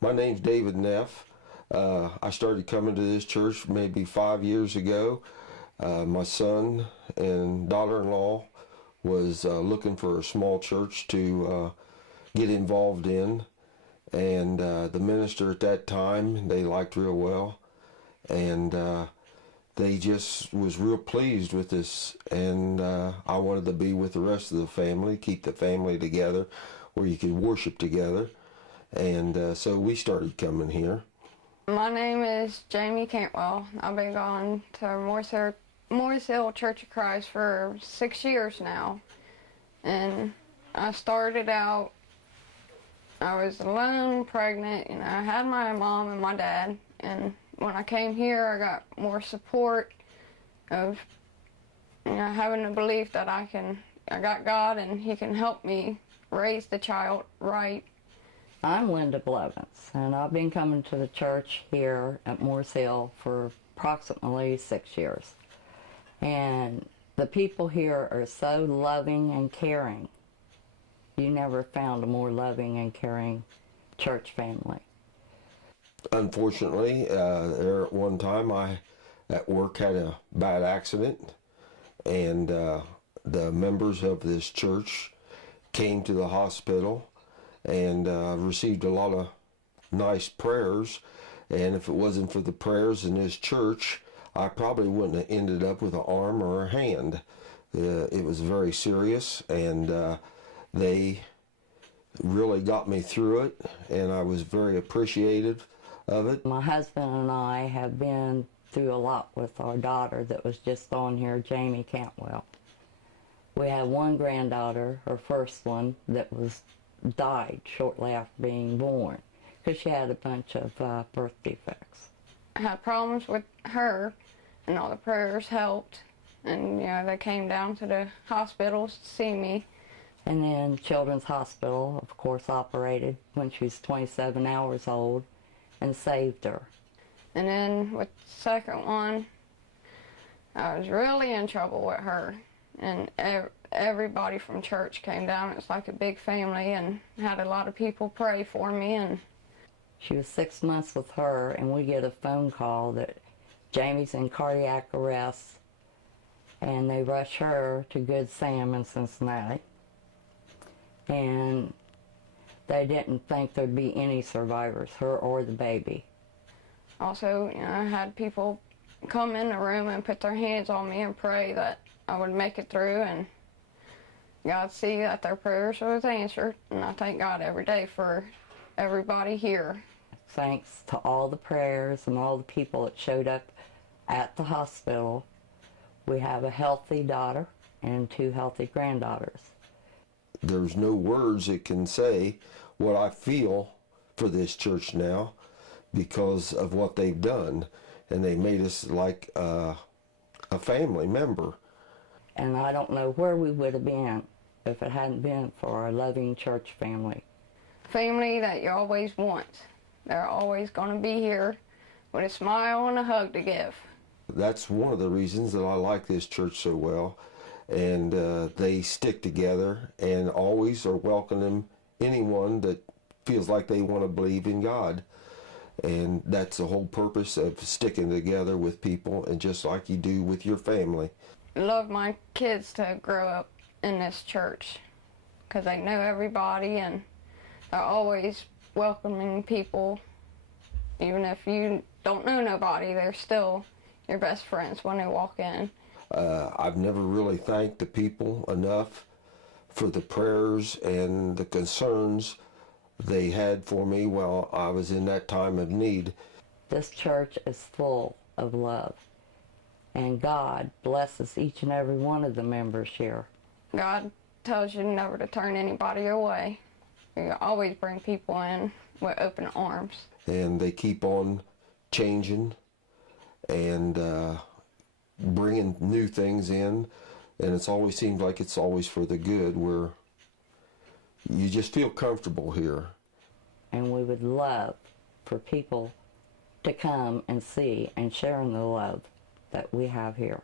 My name's David Neff. I started coming to this church maybe 5 years ago. My son and daughter-in-law was looking for a small church to get involved in, and the minister at that time they liked real well, and they just was real pleased with this, and I wanted to be with the rest of the family, keep the family together where you could worship together, and so we started coming here. My name is Jamie Cantwell. I've been going to Morris Hill Church of Christ for 6 years now, and I started out, I was alone, pregnant, I had my mom and my dad, and when I came here I got more support of having the belief that I got God and He can help me raise the child right. I'm Linda Blevins, and I've been coming to the church here at Morris Hill for approximately 6 years. And the people here are so loving and caring. You never found a more loving and caring church family. Unfortunately, there at one time I at work had a bad accident, and the members of this church came to the hospital and received a lot of nice prayers, and if it wasn't for the prayers in this church, I probably wouldn't have ended up with an arm or a hand. It was very serious, and they really got me through it, and I was very appreciative of it. My husband and I have been through a lot with our daughter that was just on here, Jamie Cantwell. We had one granddaughter, her first one, that died shortly after being born because she had a bunch of birth defects. I had problems with her, and all the prayers helped, and they came down to the hospitals to see me. And then Children's Hospital, of course, operated when she was 27 hours old and saved her. And then with the second one, I was really in trouble with her, and everybody from church came down. It was like a big family, and had a lot of people pray for me. And she was 6 months with her, and we get a phone call that Jamie's in cardiac arrest, and they rush her to Good Sam in Cincinnati. And they didn't think there'd be any survivors, her or the baby. Also, I had people come in the room and put their hands on me and pray that I would make it through, and God see that their prayers was answered, and I thank God every day for everybody here. Thanks to all the prayers and all the people that showed up at the hospital, we have a healthy daughter and 2 healthy granddaughters. There's no words that can say what I feel for this church now because of what they've done, and they made us like a family member. And I don't know where we would have been if it hadn't been for our loving church family. Family that you always want. They're always going to be here with a smile and a hug to give. That's one of the reasons that I like this church so well, and they stick together and always are welcoming anyone that feels like they want to believe in God. And that's the whole purpose of sticking together with people, and just like you do with your family. I love my kids to grow up in this church because they know everybody, and they're always welcoming people. Even if you don't know nobody, they're still your best friends when they walk in. I've never really thanked the people enough for the prayers and the concerns they had for me while I was in that time of need. This church is full of love, and God blesses each and every one of the members here. God tells you never to turn anybody away. You always bring people in with open arms. And they keep on changing and bringing new things in, and it's always seemed like it's always for the good, where you just feel comfortable here. And we would love for people to come and see and share in the love that we have here.